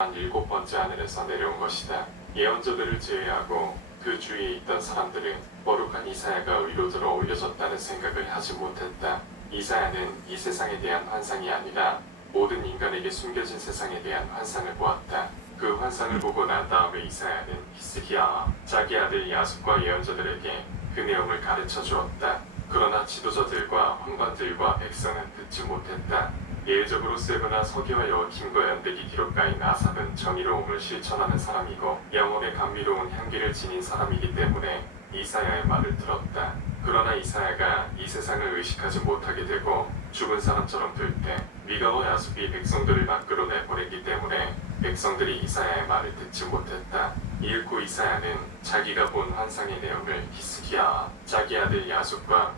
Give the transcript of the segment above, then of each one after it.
한 7번째 하늘에서 내려온 것이다. 예언자들을 제외하고 그 주위에 있던 사람들은 거룩한 이사야가 위로 들어 올려졌다는 생각을 하지 못했다. 이사야는 이 세상에 대한 환상이 아니라 모든 인간에게 숨겨진 세상에 대한 환상을 보았다. 그 환상을 보고 난 다음에 이사야는 히스기야와 자기 아들 야숫과 예언자들에게 그 내용을 가르쳐 주었다. 그러나 지도자들과 황관들과 백성은 듣지 못했다. 예외적으로 세브나 서기와 여호킴과 연대기 기록가인 아삽은 정의로움을 실천하는 사람이고 영혼의 감미로운 향기를 지닌 사람이기 때문에 이사야의 말을 들었다. 그러나 이사야가 이 세상을 의식하지 못하게 되고 죽은 사람처럼 될 때 미가와 야숲이 백성들을 밖으로 내보냈기 때문에 백성들이 이사야의 말을 듣지 못했다. 이윽고 이사야는 자기가 본 환상의 내용을 히스기야와 자기 아들 야숲과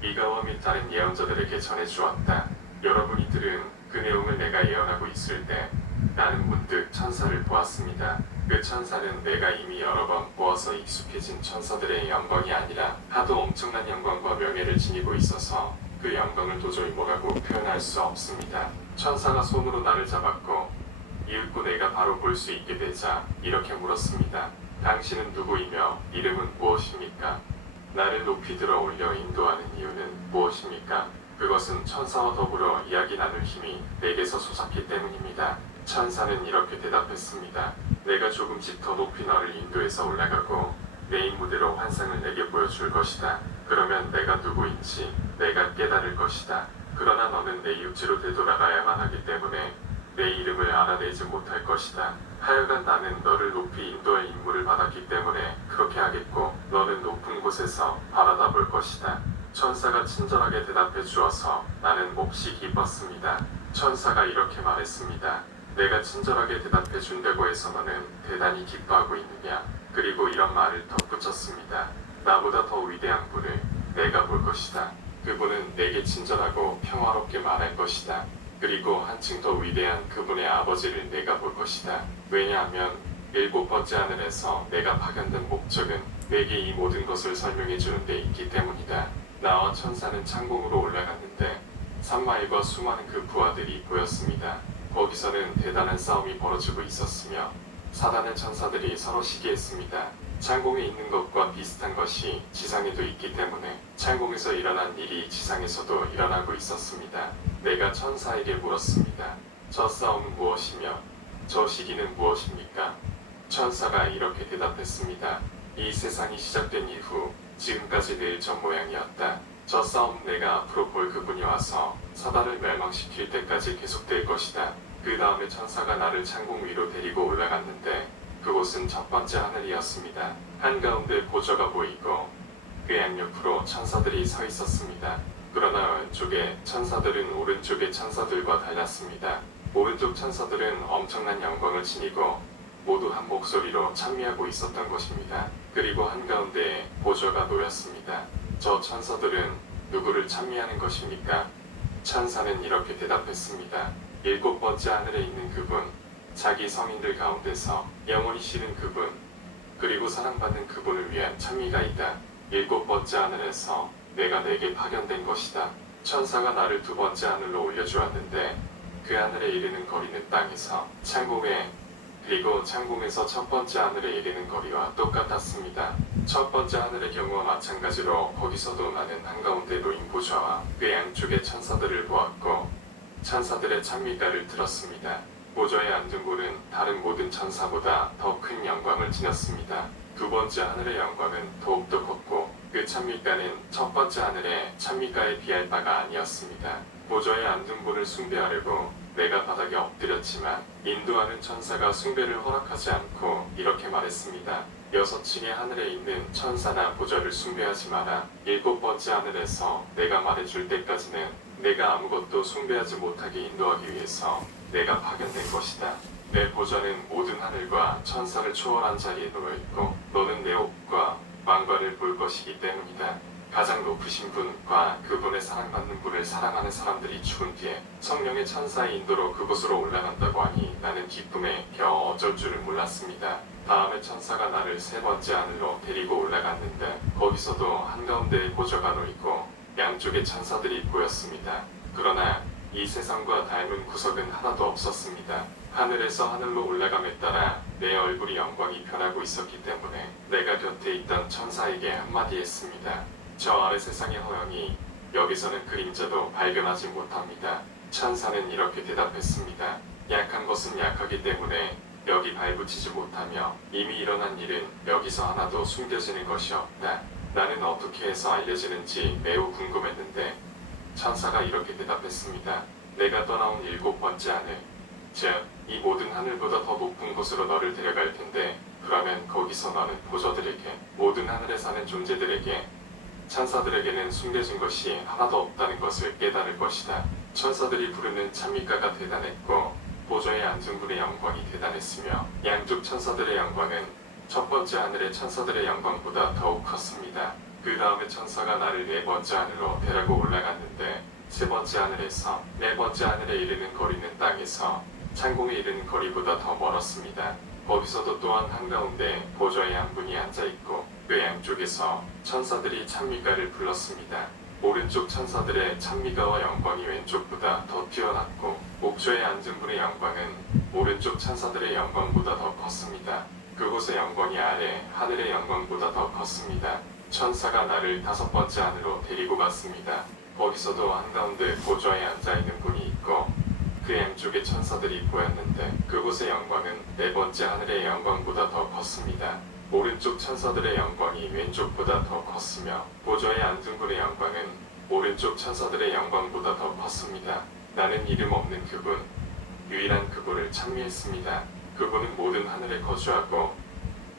미가와 및 다른 예언자들에게 전해주었다. 여러분이 들은 그 내용을 내가 예언하고 있을 때 나는 문득 천사를 보았습니다. 그 천사는 내가 이미 여러 번 보아서 익숙해진 천사들의 영광이 아니라 하도 엄청난 영광과 명예를 지니고 있어서 그 영광을 도저히 뭐라고 표현할 수 없습니다. 천사가 손으로 나를 잡았고 이윽고 내가 바로 볼 수 있게 되자 이렇게 물었습니다. 당신은 누구이며 이름은 무엇입니까? 나를 높이 들어 올려 인도하는 이유는 무엇입니까? 그것은 천사와 더불어 이야기 나눌 힘이 내게서 솟았기 때문입니다. 천사는 이렇게 대답했습니다. 내가 조금씩 더 높이 너를 인도해서 올라가고 내 임무대로 환상을 내게 보여줄 것이다. 그러면 내가 누구인지 내가 깨달을 것이다. 그러나 너는 내 육체로 되돌아가야만 하기 때문에 내 이름을 알아내지 못할 것이다. 하여간 나는 너를 높이 인도할 임무를 받았기 때문에 그렇게 하겠고 너는 높은 곳에서 바라다 볼 것이다. 천사가 친절하게 대답해 주어서 나는 몹시 기뻤습니다. 천사가 이렇게 말했습니다. 내가 친절하게 대답해 준다고 해서 너는 대단히 기뻐하고 있느냐? 그리고 이런 말을 덧붙였습니다. 나보다 더 위대한 분을 내가 볼 것이다. 그분은 내게 친절하고 평화롭게 말할 것이다. 그리고 한층 더 위대한 그분의 아버지를 내가 볼 것이다. 왜냐하면 7번째 하늘에서 내가 파견된 목적은 내게 이 모든 것을 설명해 주는 데 있기 때문이다. 나와 천사는 창공으로 올라갔는데 산마일과 수많은 그 부하들이 보였습니다. 거기서는 대단한 싸움이 벌어지고 있었으며 사단의 천사들이 서로 시기했습니다. 창공에 있는 것과 비슷한 것이 지상에도 있기 때문에 창공에서 일어난 일이 지상에서도 일어나고 있었습니다. 내가 천사에게 물었습니다. 저 싸움은 무엇이며 저 시기는 무엇입니까? 천사가 이렇게 대답했습니다. 이 세상이 시작된 이후 지금까지 늘 저 모양이었다. 저 싸움은 내가 앞으로 볼 그분이 와서 사단을 멸망시킬 때까지 계속될 것이다. 그 다음에 천사가 나를 창공 위로 데리고 올라갔는데 그곳은 첫 번째 하늘이었습니다. 한가운데 보좌가 보이고 그 양옆으로 천사들이 서 있었습니다. 그러나 왼쪽에 천사들은 오른쪽의 천사들과 달랐습니다. 오른쪽 천사들은 엄청난 영광을 지니고 모두 한 목소리로 찬미하고 있었던 것입니다. 그리고 한가운데에 보좌가 놓였습니다. 저 천사들은 누구를 찬미하는 것입니까? 천사는 이렇게 대답했습니다. 7번째 하늘에 있는 그분, 자기 성인들 가운데서 영원히 쉬는 그분, 그리고 사랑받는 그분을 위한 찬미가이다. 7번째 하늘에서 내가 내게 파견된 것이다. 천사가 나를 2번째 하늘로 올려주었는데 그 하늘에 이르는 거리는 땅에서 창공에 그리고 창공에서 첫 번째 하늘에 이르는 거리와 똑같았습니다. 첫 번째 하늘의 경우와 마찬가지로 거기서도 나는 한가운데 놓인 보좌와 그 양쪽의 천사들을 보았고 천사들의 찬미가를 들었습니다. 보좌에 앉은 분은 다른 모든 천사보다 더 큰 영광을 지녔습니다. 2번째 하늘의 영광은 더욱더 컸고 그 찬미가는 첫 번째 하늘의 찬미가에 비할 바가 아니었습니다. 보좌에 앉은 분을 숭배하려고 내가 바닥에 엎드렸지만 인도하는 천사가 숭배를 허락하지 않고 이렇게 말했습니다. 6층의 하늘에 있는 천사나 보좌를 숭배하지 마라. 7번째 하늘에서 내가 말해줄 때까지는 내가 아무것도 숭배하지 못하게 인도하기 위해서 내가 파견된 것이다. 내 보좌는 모든 하늘과 천사를 초월한 자리에 놓여있고 너는 내 옷과 왕관을 볼 것이기 때문이다. 가장 높으신 분과 그분의 사랑받는 분을 사랑하는 사람들이 죽은 뒤에 성령의 천사의 인도로 그곳으로 올라간다고 하니 나는 기쁨에 겨 어쩔 줄을 몰랐습니다. 다음에 천사가 나를 3번째 하늘로 데리고 올라갔는데 거기서도 한가운데에 보좌가 놓이고 양쪽에 천사들이 보였습니다. 그러나 이 세상과 닮은 구석은 하나도 없었습니다. 하늘에서 하늘로 올라감에 따라 내 얼굴이 영광이 변하고 있었기 때문에 내가 곁에 있던 천사에게 한마디 했습니다. 저 아래 세상의 허영이 여기서는 그림자도 발견하지 못합니다. 천사는 이렇게 대답했습니다. 약한 것은 약하기 때문에 여기 발붙이지 못하며 이미 일어난 일은 여기서 하나도 숨겨지는 것이 없다. 나는 어떻게 해서 알려지는지 매우 궁금했는데 천사가 이렇게 대답했습니다. 내가 떠나온 7번째 하늘, 즉 이 모든 하늘보다 더 높은 곳으로 너를 데려갈 텐데 그러면 거기서 너는 보저들에게, 모든 하늘에 사는 존재들에게, 천사들에게는 숨겨진 것이 하나도 없다는 것을 깨달을 것이다. 천사들이 부르는 찬미가가 대단했고 보좌에 앉은 분의 영광이 대단했으며 양쪽 천사들의 영광은 첫 번째 하늘의 천사들의 영광보다 더욱 컸습니다. 그 다음에 천사가 나를 4번째 하늘로 데리고 올라갔는데 3번째 하늘에서 4번째 하늘에 이르는 거리는 땅에서 창공에 이르는 거리보다 더 멀었습니다. 거기서도 또한 한가운데 보좌에 한 분이 앉아있고 그 양쪽에서 천사들이 찬미가를 불렀습니다. 오른쪽 천사들의 찬미가와 영광이 왼쪽보다 더 뛰어났고 목조에 앉은 분의 영광은 오른쪽 천사들의 영광보다 더 컸습니다. 그곳의 영광이 아래 하늘의 영광보다 더 컸습니다. 천사가 나를 5번째 하늘로 데리고 갔습니다. 거기서도 한가운데 보좌에 앉아있는 분이 있고 그 양쪽에 천사들이 보였는데 그곳의 영광은 4번째 하늘의 영광보다 더 컸습니다. 오른쪽 천사들의 영광이 왼쪽보다 더 컸으며 보좌에 앉은 분의 영광은 오른쪽 천사들의 영광보다 더 컸습니다. 나는 이름 없는 그분, 유일한 그분을 찬미했습니다. 그분은 모든 하늘에 거주하고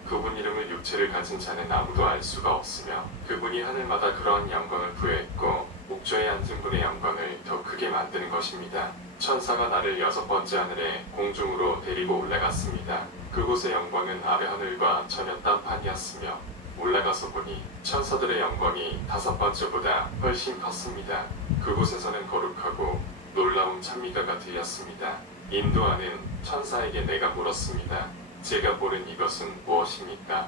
그분 이름을 육체를 가진 자는 아무도 알 수가 없으며 그분이 하늘마다 그러한 영광을 부여했고 목조에 앉은 분의 영광을 더 크게 만드는 것입니다. 천사가 나를 6번째 하늘에 공중으로 데리고 올라갔습니다. 그곳의 영광은 아래 하늘과 전혀 딴판이었으며 올라가서 보니 천사들의 영광이 5번째보다 훨씬 컸습니다. 그곳에서는 거룩하고 놀라운 찬미가가 들렸습니다. 인도하는 천사에게 내가 물었습니다. 제가 보는 이것은 무엇입니까?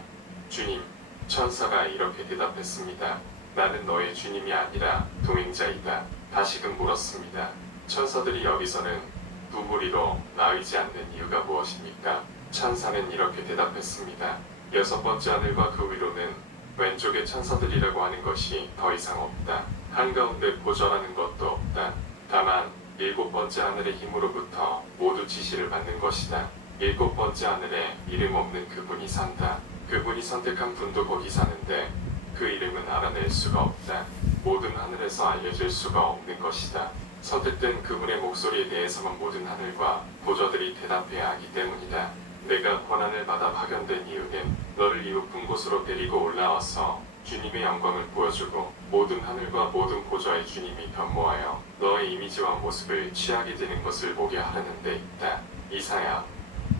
주님, 천사가 이렇게 대답했습니다. 나는 너의 주님이 아니라 동행자이다. 다시금 물었습니다. 천사들이 여기서는 두 무리로 나이지 않는 이유가 무엇입니까? 천사는 이렇게 대답했습니다. 6번째 하늘과 그 위로는 왼쪽에 천사들이라고 하는 것이 더 이상 없다. 한가운데 보좌라는 것도 없다. 다만 7번째 하늘의 힘으로부터 모두 지시를 받는 것이다. 7번째 하늘에 이름 없는 그분이 산다. 그분이 선택한 분도 거기 사는데 그 이름은 알아낼 수가 없다. 모든 하늘에서 알려질 수가 없는 것이다. 선택된 그분의 목소리에 대해서만 모든 하늘과 보좌들이 대답해야 하기 때문이다. 내가 권한을 받아 파견된 이유는 너를 이 높은 곳으로 데리고 올라와서 주님의 영광을 보여주고 모든 하늘과 모든 보좌의 주님이 변모하여 너의 이미지와 모습을 취하게 되는 것을 보게 하려는 데 있다. 이사야,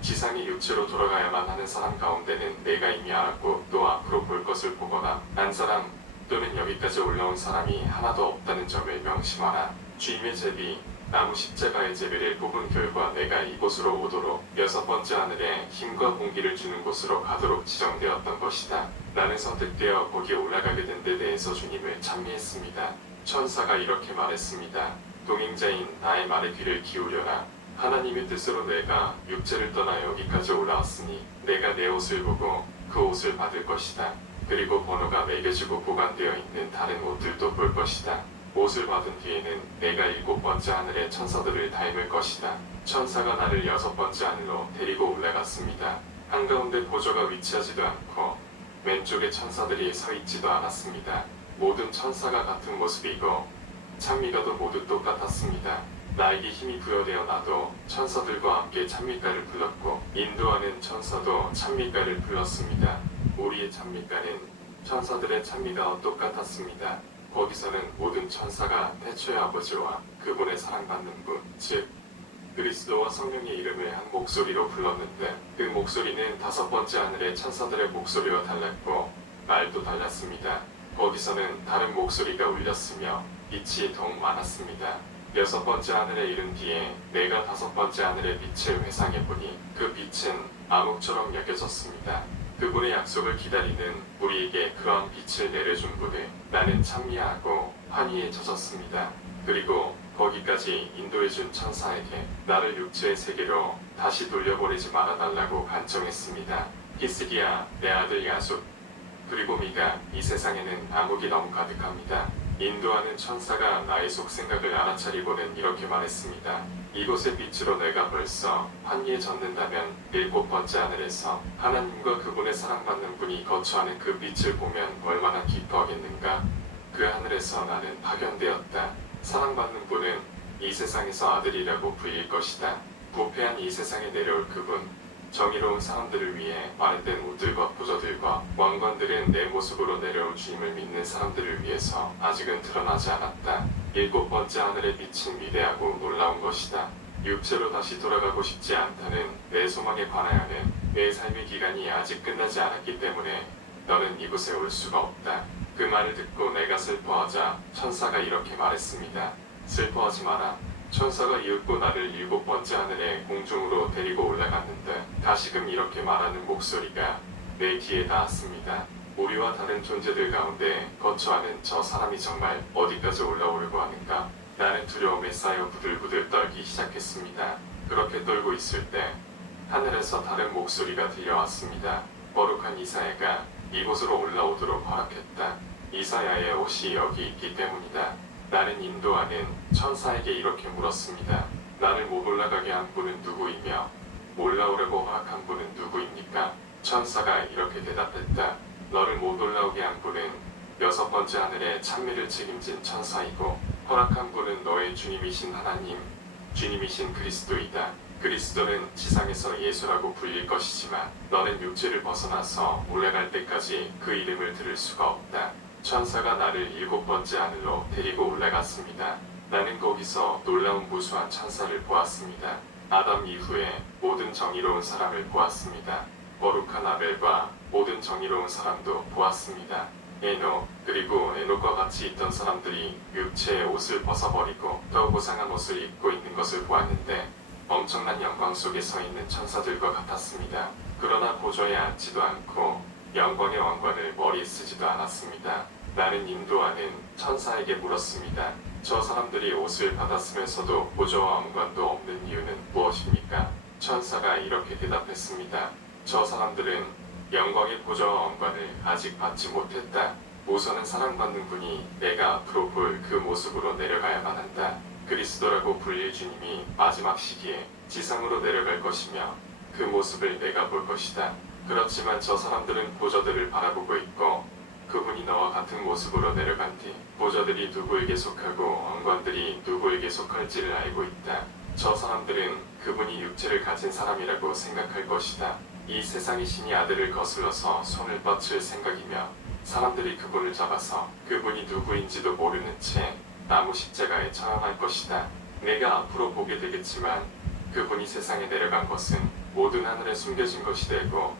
지상이 육체로 돌아가야만 하는 사람 가운데는 내가 이미 알았고 또 앞으로 볼 것을 보거나 난 사람 또는 여기까지 올라온 사람이 하나도 없다는 점을 명심하라. 주님의 제비, 나무 십자가의 제비를 뽑은 결과 내가 이곳으로 오도록 6번째 하늘에 힘과 공기를 주는 곳으로 가도록 지정되었던 것이다. 나는 선택되어 거기에 올라가게 된 데 대해서 주님을 찬미했습니다. 천사가 이렇게 말했습니다. 동행자인 나의 말에 귀를 기울여라. 하나님의 뜻으로 내가 육체를 떠나 여기까지 올라왔으니 내가 내 옷을 보고 그 옷을 받을 것이다. 그리고 번호가 매겨지고 보관되어 있는 다른 옷들도 볼 것이다. 옷을 받은 뒤에는 내가 7번째 하늘에 천사들을 닮을 것이다. 천사가 나를 6번째 하늘로 데리고 올라갔습니다. 한가운데 보좌가 위치하지도 않고 왼쪽에 천사들이 서 있지도 않았습니다. 모든 천사가 같은 모습이고 찬미가도 모두 똑같았습니다. 나에게 힘이 부여되어 나도 천사들과 함께 찬미가를 불렀고 인도하는 천사도 찬미가를 불렀습니다. 우리의 찬미가는 천사들의 찬미가와 똑같았습니다. 거기서는 모든 천사가 태초의 아버지와 그분의 사랑받는 분, 즉 그리스도와 성령의 이름을 한 목소리로 불렀는데 그 목소리는 5번째 하늘의 천사들의 목소리와 달랐고 말도 달랐습니다. 거기서는 다른 목소리가 울렸으며 빛이 더욱 많았습니다. 6번째 하늘에 이른 뒤에 내가 5번째 하늘의 빛을 회상해보니 그 빛은 암흑처럼 여겨졌습니다. 그분의 약속을 기다리는 우리에게 그러한 빛을 내려준 분을 나는 찬미하고 환희에 젖었습니다. 그리고 거기까지 인도해준 천사에게 나를 육체의 세계로 다시 돌려보내지 말아달라고 간청했습니다. 히스기야, 내 아들 야숫, 그리고 미가, 이 세상에는 암흑이 너무 가득합니다. 인도하는 천사가 나의 속생각을 알아차리고는 이렇게 말했습니다. 이곳의 빛으로 내가 벌써 환희해졌는다면 7번째 하늘에서 하나님과 그분의 사랑받는 분이 거처하는 그 빛을 보면 얼마나 기뻐하겠는가. 그 하늘에서 나는 파견되었다. 사랑받는 분은 이 세상에서 아들이라고 불릴 것이다. 부패한 이 세상에 내려올 그분, 정의로운 사람들을 위해 마련된 옷들과 보좌들과 왕관들은 내 모습으로 내려올 주님을 믿는 사람들을 위해서 아직은 드러나지 않았다. 7번째 하늘의 빛은 위대하고 놀라운 것이다. 육체로 다시 돌아가고 싶지 않다는 내 소망에 반하여는 내 삶의 기간이 아직 끝나지 않았기 때문에 너는 이곳에 올 수가 없다. 그 말을 듣고 내가 슬퍼하자 천사가 이렇게 말했습니다. 슬퍼하지 마라. 천사가 이윽고 나를 7번째 하늘에 공중으로 데리고 올라갔는데 다시금 이렇게 말하는 목소리가 내 귀에 닿았습니다. 우리와 다른 존재들 가운데 거처하는 저 사람이 정말 어디까지 올라오려고 하는가? 나는 두려움에 쌓여 부들부들 떨기 시작했습니다. 그렇게 떨고 있을 때 하늘에서 다른 목소리가 들려왔습니다. 거룩한 이사야가 이곳으로 올라오도록 허락했다. 이사야의 옷이 여기 있기 때문이다. 나는 인도하는 천사에게 이렇게 물었습니다. 나를 못 올라가게 한 분은 누구이며 올라오려고 허락한 분은 누구입니까? 천사가 이렇게 대답했다. 너를 못 올라오게 한 분은 6번째 하늘에 찬미를 책임진 천사이고 허락한 분은 너의 주님이신 하나님, 주님이신 그리스도이다. 그리스도는 지상에서 예수라고 불릴 것이지만 너는 육체를 벗어나서 올라갈 때까지 그 이름을 들을 수가 없다. 천사가 나를 7번째 하늘로 데리고 올라갔습니다. 나는 거기서 놀라운 무수한 천사를 보았습니다. 아담 이후에 모든 정의로운 사람을 보았습니다. 거룩한 아벨과 모든 정의로운 사람도 보았습니다. 에녹, 그리고 에녹과 같이 있던 사람들이 육체의 옷을 벗어버리고 더 고상한 옷을 입고 있는 것을 보았는데 엄청난 영광 속에 서 있는 천사들과 같았습니다. 그러나 보좌에 앉지도 않고 영광의 왕관을 머리에 쓰지도 않았습니다. 나는 인도하는 천사에게 물었습니다. 저 사람들이 옷을 받았으면서도 보좌와 왕관도 없는 이유는 무엇입니까? 천사가 이렇게 대답했습니다. 저 사람들은 영광의 보좌와 왕관을 아직 받지 못했다. 우선은 사랑받는 분이 내가 앞으로 볼 그 모습으로 내려가야만 한다. 그리스도라고 불릴 주님이 마지막 시기에 지상으로 내려갈 것이며 그 모습을 내가 볼 것이다. 그렇지만 저 사람들은 보좌들을 바라보고 있고 그분이 너와 같은 모습으로 내려간 뒤 보좌들이 누구에게 속하고 왕관들이 누구에게 속할지를 알고 있다. 저 사람들은 그분이 육체를 가진 사람이라고 생각할 것이다. 이 세상의 신이 아들을 거슬러서 손을 뻗칠 생각이며 사람들이 그분을 잡아서 그분이 누구인지도 모르는 채 나무 십자가에 처형할 것이다. 내가 앞으로 보게 되겠지만 그분이 세상에 내려간 것은 모든 하늘에 숨겨진 것이 되고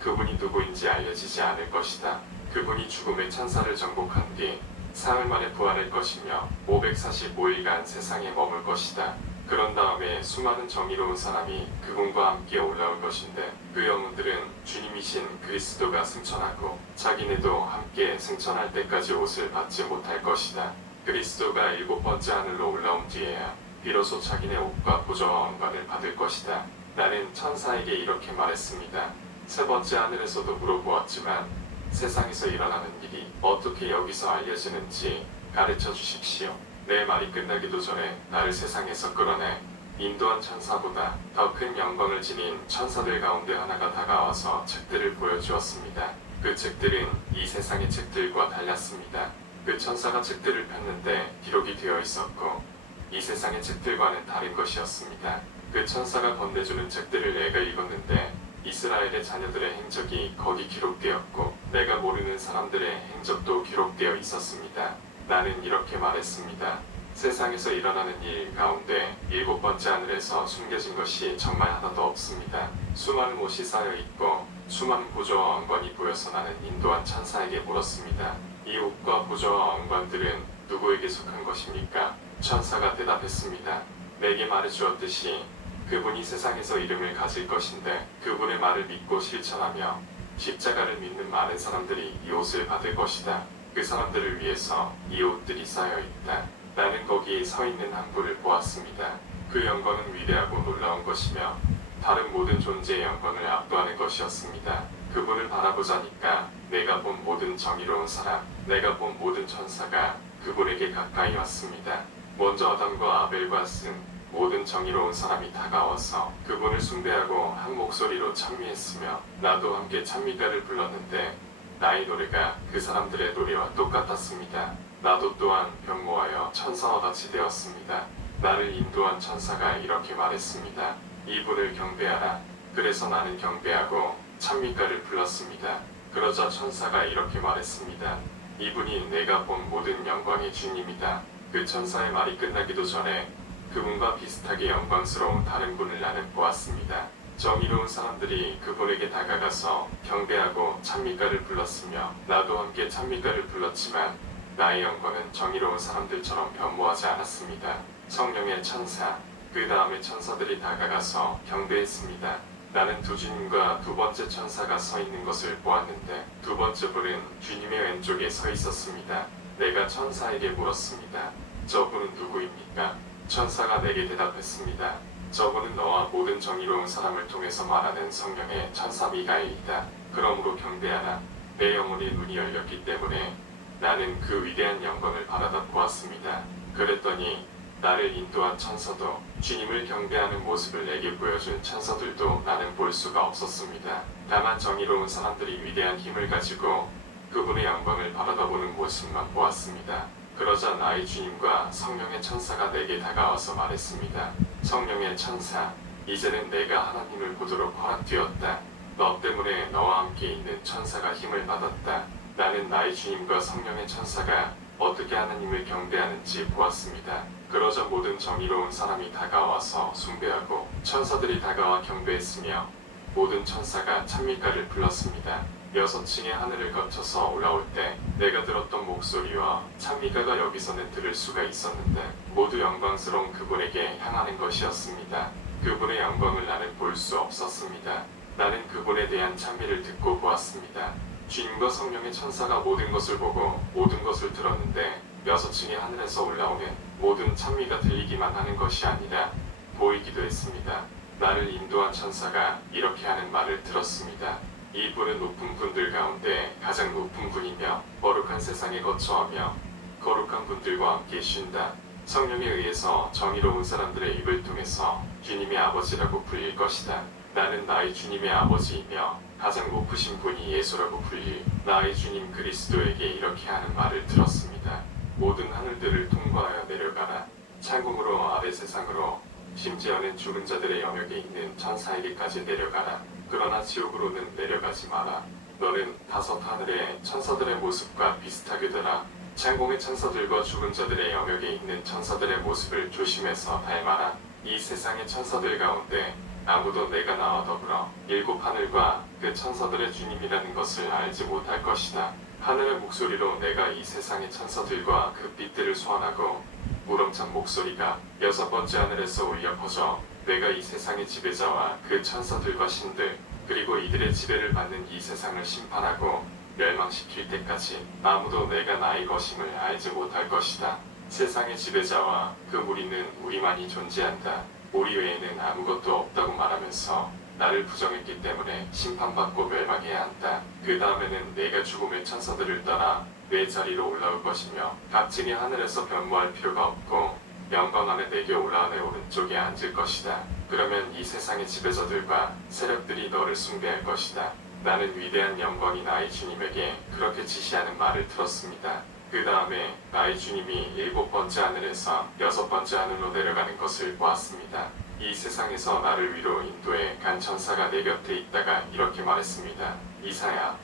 그분이 누구인지 알려지지 않을 것이다. 그분이 죽음의 천사를 정복한 뒤 사흘 만에 부활할 것이며 545일간 세상에 머물 것이다. 그런 다음에 수많은 정의로운 사람이 그분과 함께 올라올 것인데 그 영혼들은 주님이신 그리스도가 승천하고 자기네도 함께 승천할 때까지 옷을 받지 못할 것이다. 그리스도가 7번째 하늘로 올라온 뒤에야 비로소 자기네 옷과 보좌와 왕관을 받을 것이다. 나는 천사에게 이렇게 말했습니다. 3번째 하늘에서도 물어보았지만 세상에서 일어나는 일이 어떻게 여기서 알려지는지 가르쳐 주십시오. 내 말이 끝나기도 전에 나를 세상에서 끌어내 인도한 천사보다 더 큰 영광을 지닌 천사들 가운데 하나가 다가와서 책들을 보여주었습니다. 그 책들은 이 세상의 책들과 달랐습니다. 그 천사가 책들을 폈는데 기록이 되어 있었고 이 세상의 책들과는 다른 것이었습니다. 그 천사가 건네주는 책들을 내가 읽었는데 이스라엘의 자녀들의 행적이 거기 기록되었고 내가 모르는 사람들의 행적도 기록되어 있었습니다. 나는 이렇게 말했습니다. 세상에서 일어나는 일 가운데 7번째 하늘에서 숨겨진 것이 정말 하나도 없습니다. 수많은 옷이 쌓여 있고 수많은 보좌와 왕관이 보여서 나는 인도한 천사에게 물었습니다. 이 옷과 보좌와 왕관들은 누구에게 속한 것입니까? 천사가 대답했습니다. 내게 말해주었듯이 그분이 세상에서 이름을 가질 것인데 그분의 말을 믿고 실천하며 십자가를 믿는 많은 사람들이 이 옷을 받을 것이다. 그 사람들을 위해서 이 옷들이 쌓여 있다. 나는 거기 서 있는 한 분을 보았습니다. 그 영광은 위대하고 놀라운 것이며 다른 모든 존재의 영광을 압도하는 것이었습니다. 그분을 바라보자니까 내가 본 모든 정의로운 사람, 내가 본 모든 천사가 그분에게 가까이 왔습니다. 먼저 아담과 아벨과 쓴 모든 정의로운 사람이 다가와서 그분을 숭배하고 한 목소리로 찬미했으며 나도 함께 찬미가를 불렀는데 나의 노래가 그 사람들의 노래와 똑같았습니다. 나도 또한 변모하여 천사와 같이 되었습니다. 나를 인도한 천사가 이렇게 말했습니다. 이분을 경배하라. 그래서 나는 경배하고 찬미가를 불렀습니다. 그러자 천사가 이렇게 말했습니다. 이분이 내가 본 모든 영광의 주님이다. 그 천사의 말이 끝나기도 전에 그분과 비슷하게 영광스러운 다른 분을 나는 보았습니다. 정의로운 사람들이 그분에게 다가가서 경배하고 찬미가를 불렀으며 나도 함께 찬미가를 불렀지만 나의 영광은 정의로운 사람들처럼 변모하지 않았습니다. 성령의 천사, 그 다음에 천사들이 다가가서 경배했습니다. 나는 두 주님과 두 번째 천사가 서 있는 것을 보았는데 두 번째 분은 주님의 왼쪽에 서 있었습니다. 내가 천사에게 물었습니다. 저분은 누구입니까? 천사가 내게 대답했습니다. 저분은 너와 모든 정의로운 사람을 통해서 말하는 성령의 천사 미가엘이다. 그러므로 경배하라. 내 영혼의 눈이 열렸기 때문에 나는 그 위대한 영광을 바라다 보았습니다. 그랬더니 나를 인도한 천사도 주님을 경배하는 모습을 내게 보여준 천사들도 나는 볼 수가 없었습니다. 다만 정의로운 사람들이 위대한 힘을 가지고 그분의 영광을 바라다보는 모습만 보았습니다. 그러자 나의 주님과 성령의 천사가 내게 다가와서 말했습니다. 성령의 천사, 이제는 내가 하나님을 보도록 허락되었다. 너 때문에 너와 함께 있는 천사가 힘을 받았다. 나는 나의 주님과 성령의 천사가 어떻게 하나님을 경배하는지 보았습니다. 그러자 모든 정의로운 사람이 다가와서 숭배하고 천사들이 다가와 경배했으며 모든 천사가 찬미가를 불렀습니다. 6층의 하늘을 거쳐서 올라올 때 내가 들었던 목소리와 찬미가가 여기서는 들을 수가 있었는데 모두 영광스러운 그분에게 향하는 것이었습니다. 그분의 영광을 나는 볼 수 없었습니다. 나는 그분에 대한 찬미를 듣고 보았습니다. 주님과 성령의 천사가 모든 것을 보고 모든 것을 들었는데 6층의 하늘에서 올라오는 모든 찬미가 들리기만 하는 것이 아니라 보이기도 했습니다. 나를 인도한 천사가 이렇게 하는 말을 들었습니다. 이 분은 높은 분들 가운데 가장 높은 분이며 거룩한 세상에 거처하며 거룩한 분들과 함께 쉰다. 성령에 의해서 정의로운 사람들의 입을 통해서 주님의 아버지라고 불릴 것이다. 나는 나의 주님의 아버지이며 가장 높으신 분이 예수라고 불릴 나의 주님 그리스도에게 이렇게 하는 말을 들었습니다. 모든 하늘들을 통과하여 내려가라. 창공으로 아래 세상으로 심지어는 죽은 자들의 영역에 있는 천사에게까지 내려가라. 그러나 지옥으로는 내려가지 마라. 너는 5 하늘의 천사들의 모습과 비슷하게 되라. 창공의 천사들과 죽은 자들의 영역에 있는 천사들의 모습을 조심해서 닮아라. 이 세상의 천사들 가운데 아무도 내가 나와 더불어 7 하늘과 그 천사들의 주님이라는 것을 알지 못할 것이다. 하늘의 목소리로 내가 이 세상의 천사들과 그 빛들을 소환하고 우렁찬 목소리가 6번째 하늘에서 울려 퍼져 내가 이 세상의 지배자와 그 천사들과 신들 그리고 이들의 지배를 받는 이 세상을 심판하고 멸망시킬 때까지 아무도 내가 나의 것임을 알지 못할 것이다. 세상의 지배자와 그 무리는 우리만이 존재한다. 우리 외에는 아무것도 없다고 말하면서 나를 부정했기 때문에 심판받고 멸망해야 한다. 그 다음에는 내가 죽음의 천사들을 따라 내 자리로 올라올 것이며 각층의 하늘에서 변모할 필요가 없고 영광 안에 내게 올라와 내 오른쪽에 앉을 것이다. 그러면 이 세상의 지배자들과 세력들이 너를 숭배할 것이다. 나는 위대한 영광이 나의 주님에게 그렇게 지시하는 말을 들었습니다. 그 다음에 나의 주님이 7번째 하늘에서 6번째 하늘로 내려가는 것을 보았습니다. 이 세상에서 나를 위로 인도해 간 천사가 내 곁에 있다가 이렇게 말했습니다. 이사야,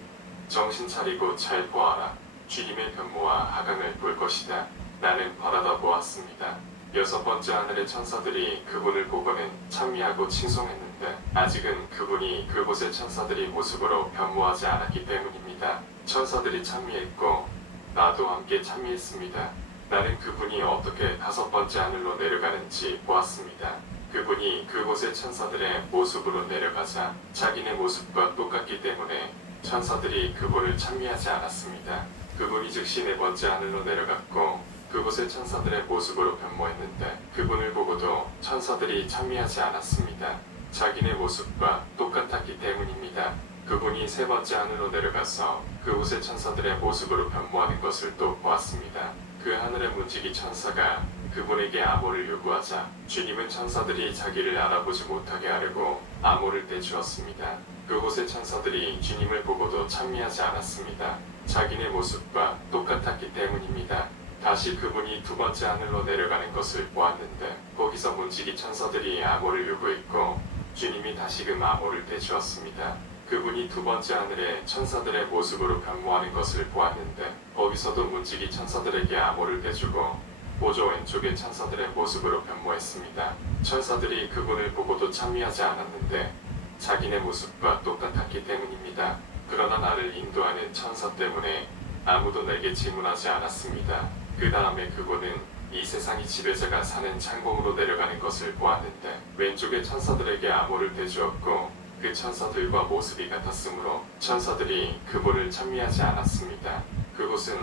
정신 차리고 잘 보아라. 주님의 변모와 하강을 볼 것이다. 나는 바라다 보았습니다. 6번째 하늘의 천사들이 그분을 보고는 찬미하고 칭송했는데 아직은 그분이 그곳의 천사들이 모습으로 변모하지 않았기 때문입니다. 천사들이 찬미했고 나도 함께 찬미했습니다. 나는 그분이 어떻게 5번째 하늘로 내려가는지 보았습니다. 그분이 그곳의 천사들의 모습으로 내려가자 자기네 모습과 똑같기 때문에 천사들이 그분을 찬미하지 않았습니다. 그분이 즉시 4번째 하늘로 내려갔고 그곳의 천사들의 모습으로 변모했는데 그분을 보고도 천사들이 찬미하지 않았습니다. 자기네 모습과 똑같았기 때문입니다. 그분이 세 번째 하늘로 내려가서 그곳의 천사들의 모습으로 변모하는 것을 또 보았습니다. 그 하늘의 문지기 천사가 그분에게 암호를 요구하자 주님은 천사들이 자기를 알아보지 못하게 하려고 암호를 떼주었습니다. 그곳의 천사들이 주님을 보고도 찬미하지 않았습니다. 자기네 모습과 똑같았기 때문입니다. 다시 그분이 두 번째 하늘로 내려가는 것을 보았는데 거기서 문지기 천사들이 암호를 요구했고 주님이 다시금 암호를 떼주었습니다. 그분이 두 번째 하늘에 천사들의 모습으로 변모하는 것을 보았는데 거기서도 문지기 천사들에게 암호를 떼주고 보조 왼쪽의 천사들의 모습으로 변모했습니다. 천사들이 그분을 보고도 찬미하지 않았는데 자기네 모습과 똑같았기 때문입니다. 그러나 나를 인도하는 천사 때문에 아무도 내게 질문하지 않았습니다. 그 다음에 그분은 이 세상이 지배자가 사는 창공으로 내려가는 것을 보았는데 왼쪽의 천사들에게 암호를 대주었고 그 천사들과 모습이 같았으므로 천사들이 그분을 찬미하지 않았습니다. 그곳은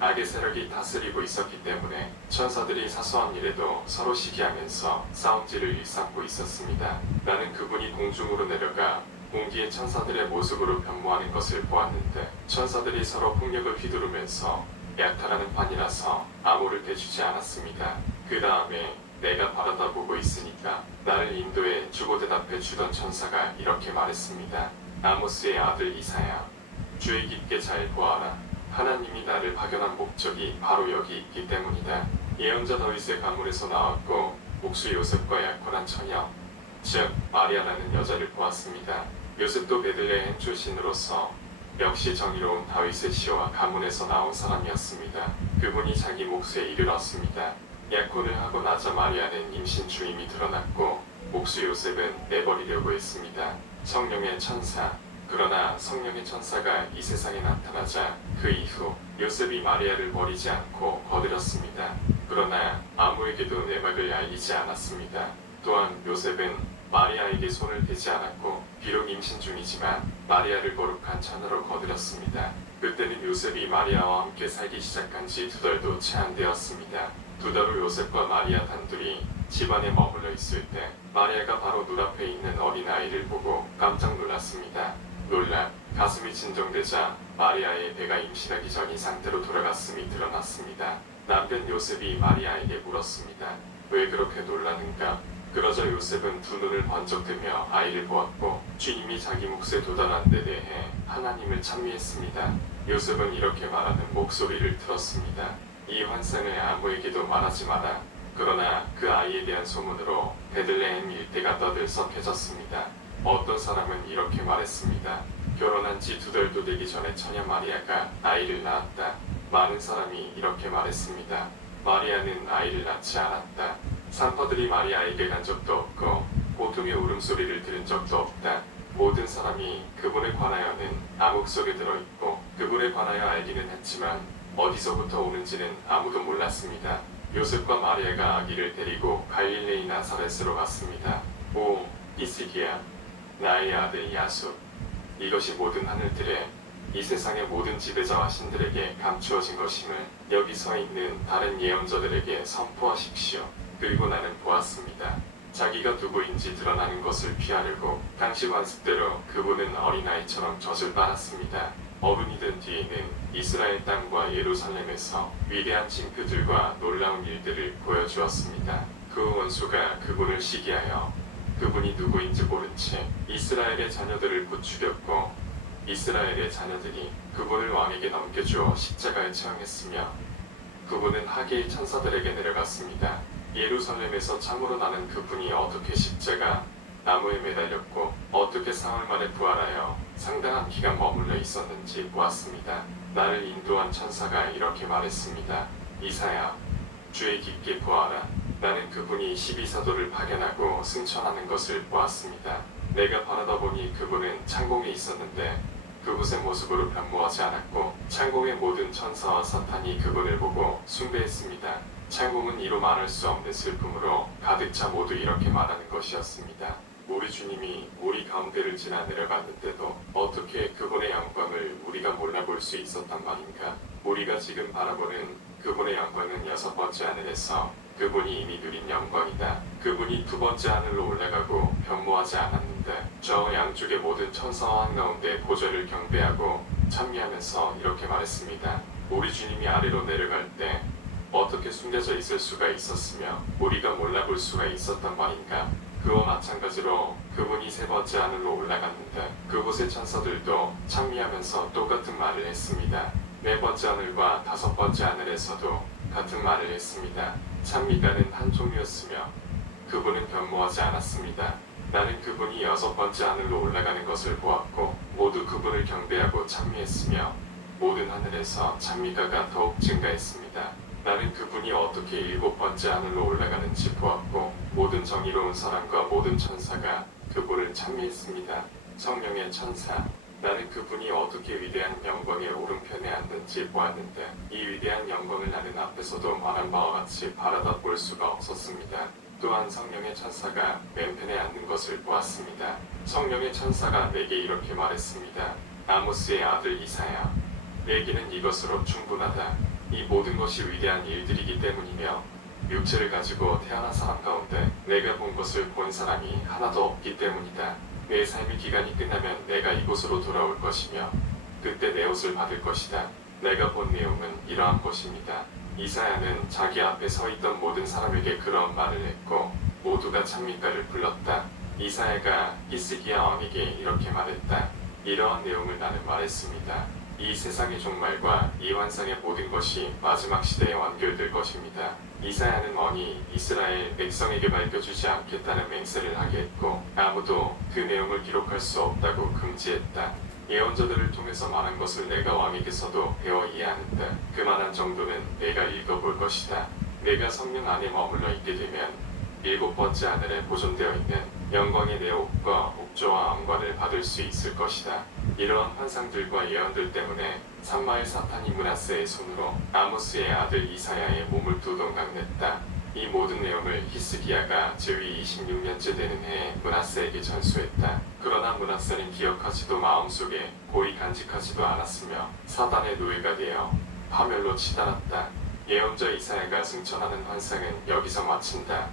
악의 세력이 다스리고 있었기 때문에 천사들이 사소한 일에도 서로 시기하면서 싸움질을 일삼고 있었습니다. 나는 그분이 공중으로 내려가 공기의 천사들의 모습으로 변모하는 것을 보았는데 천사들이 서로 폭력을 휘두르면서 약탈하는 판이라서 암호를 대주지 않았습니다. 그 다음에 내가 바라다 보고 있으니까 나를 인도해 주고 대답해 주던 천사가 이렇게 말했습니다. 아모스의 아들 이사야, 주의 깊게 잘 보아라. 하나님이 나를 파견한 목적이 바로 여기 있기 때문이다. 예언자 다윗의 가문에서 나왔고 목수 요셉과 약혼한 처녀, 즉 마리아라는 여자를 보았습니다. 요셉도 베들레헴 출신으로서 역시 정의로운 다윗의 시와 가문에서 나온 사람이었습니다. 그분이 자기 몫에 이를 얻습니다. 약혼을 하고 나자 마리아는 임신 중임이 드러났고 목수 요셉은 내버리려고 했습니다. 성령의 천사, 그러나 성령의 천사가 이 세상에 나타나자 그 이후 요셉이 마리아를 버리지 않고 거들었습니다. 그러나 아무에게도 내막을 알리지 않았습니다. 또한 요셉은 마리아에게 손을 대지 않았고 비록 임신 중이지만 마리아를 거룩한 처녀로 거들었습니다. 그때는 요셉이 마리아와 함께 살기 시작한 지 2달도 채 안 되었습니다. 2달 후 요셉과 마리아 단둘이 집안에 머물러 있을 때 마리아가 바로 눈앞에 있는 어린아이를 보고 깜짝 놀랐습니다. 놀라 가슴이 진정되자 마리아의 배가 임신하기 전 이 상태로 돌아갔음이 드러났습니다. 남편 요셉이 마리아에게 물었습니다. 왜 그렇게 놀라는가? 그러자 요셉은 두 눈을 번쩍 뜨며 아이를 보았고 주님이 자기 몫에 도달한 데 대해 하나님을 찬미했습니다. 요셉은 이렇게 말하는 목소리를 들었습니다. 이 환상을 아무에게도 말하지 마라. 그러나 그 아이에 대한 소문으로 베들레헴 일대가 떠들썩해졌습니다. 어떤 사람은 이렇게 말했습니다. 결혼한 지 2달도 되기 전에 처녀 마리아가 아이를 낳았다. 많은 사람이 이렇게 말했습니다. 마리아는 아이를 낳지 않았다. 산파들이 마리아에게 간 적도 없고 고통의 울음소리를 들은 적도 없다. 모든 사람이 그분에 관하여는 암흑 속에 들어있고 그분에 관하여 알기는 했지만 어디서부터 오는지는 아무도 몰랐습니다. 요셉과 마리아가 아기를 데리고 갈릴레이 나사렛으로 갔습니다. 오 히스기야, 나의 아들 야수, 이것이 모든 하늘들에 이 세상의 모든 지배자와 신들에게 감추어진 것임을 여기 서 있는 다른 예언자들에게 선포하십시오. 그리고 나는 보았습니다. 자기가 누구인지 드러나는 것을 피하려고 당시 관습대로 그분은 어린아이처럼 젖을 빨았습니다. 어른이 된 뒤에는 이스라엘 땅과 예루살렘에서 위대한 징표들과 놀라운 일들을 보여주었습니다. 그 원수가 그분을 시기하여 그분이 누구인지 모른 채 이스라엘의 자녀들을 부추겼고 이스라엘의 자녀들이 그분을 왕에게 넘겨주어 십자가에 처형했으며 그분은 하계의 천사들에게 내려갔습니다. 예루살렘에서 참으로 나는 그분이 어떻게 십자가 나무에 매달렸고 어떻게 사흘 만에 부활하여 상당한 기간 머물러 있었는지 보았습니다. 나를 인도한 천사가 이렇게 말했습니다. 이사야, 주의 깊게 보아라. 나는 그분이 12사도를 파견하고 승천하는 것을 보았습니다. 내가 바라다 보니 그분은 창공에 있었는데 그곳의 모습으로 변모하지 않았고 창공의 모든 천사와 사탄이 그분을 보고 숭배했습니다. 창공은 이로 말할 수 없는 슬픔으로 가득 차 모두 이렇게 말하는 것이었습니다. 우리 주님이 우리 가운데를 지나 내려갔는데도 어떻게 그분의 영광을 우리가 몰라볼 수 있었단 말인가? 우리가 지금 바라보는 그분의 영광은 6번째 하늘에서 그분이 이미 누린 영광이다. 그분이 2번째 하늘로 올라가고 변모하지 않았는데 저 양쪽의 모든 천사와 한가운데 보좌를 경배하고 찬미하면서 이렇게 말했습니다. 우리 주님이 아래로 내려갈 때 어떻게 숨겨져 있을 수가 있었으며 우리가 몰라볼 수가 있었단 말인가. 그와 마찬가지로 그분이 3번째 하늘로 올라갔는데 그곳의 천사들도 찬미하면서 똑같은 말을 했습니다. 4번째 하늘과 5번째 하늘에서도 같은 말을 했습니다. 찬미가는 한 종류였으며 그분은 변모하지 않았습니다. 나는 그분이 6번째 하늘로 올라가는 것을 보았고 모두 그분을 경배하고 찬미했으며 모든 하늘에서 찬미가가 더욱 증가했습니다. 나는 그분이 어떻게 7번째 하늘로 올라가는지 보았고 모든 정의로운 사람과 모든 천사가 그분을 찬미했습니다. 성령의 천사, 나는 그분이 어떻게 위대한 영광의 오른편에 앉는지 보았는데 이 위대한 영광을 나는 앞에서도 말한 바와 같이 바라다 볼 수가 없었습니다. 또한 성령의 천사가 왼편에 앉는 것을 보았습니다. 성령의 천사가 내게 이렇게 말했습니다. 아모스의 아들 이사야, 내게는 이것으로 충분하다. 이 모든 것이 위대한 일들이기 때문이며 육체를 가지고 태어난 사람 가운데 내가 본 것을 본 사람이 하나도 없기 때문이다. 내 삶의 기간이 끝나면 내가 이곳으로 돌아올 것이며 그때 내 옷을 받을 것이다. 내가 본 내용은 이러한 것입니다. 이사야는 자기 앞에 서 있던 모든 사람에게 그런 말을 했고 모두가 찬미가를 불렀다. 이사야가 히스기야 왕에게 이렇게 말했다. 이러한 내용을 나는 말했습니다. 이 세상의 종말과 이 환상의 모든 것이 마지막 시대에 완결될 것입니다. 이사야는 멍이 이스라엘 백성에게 밝혀주지 않겠다는 맹세를 하게 했고 아무도 그 내용을 기록할 수 없다고 금지했다. 예언자들을 통해서 말한 것을 내가 왕에게서도 배워 이해하는데 그만한 정도는 내가 읽어볼 것이다. 내가 성령 안에 머물러 있게 되면 7번째 하늘에 보존되어 있는 영광의 내 옷과 옥조와 왕관을 받을 수 있을 것이다. 이러한 환상들과 예언들 때문에 산마의 사탄이 므낫세의 손으로 아모스의 아들 이사야의 몸을 두동강냈다. 이 모든 내용을 히스기야가 제위 26년째 되는 해에 므낫세에게 전수했다. 그러나 므낫세는 기억하지도 마음속에 고이 간직하지도 않았으며 사단의 노예가 되어 파멸로 치달았다. 예언자 이사야가 승천하는 환상은 여기서 마친다.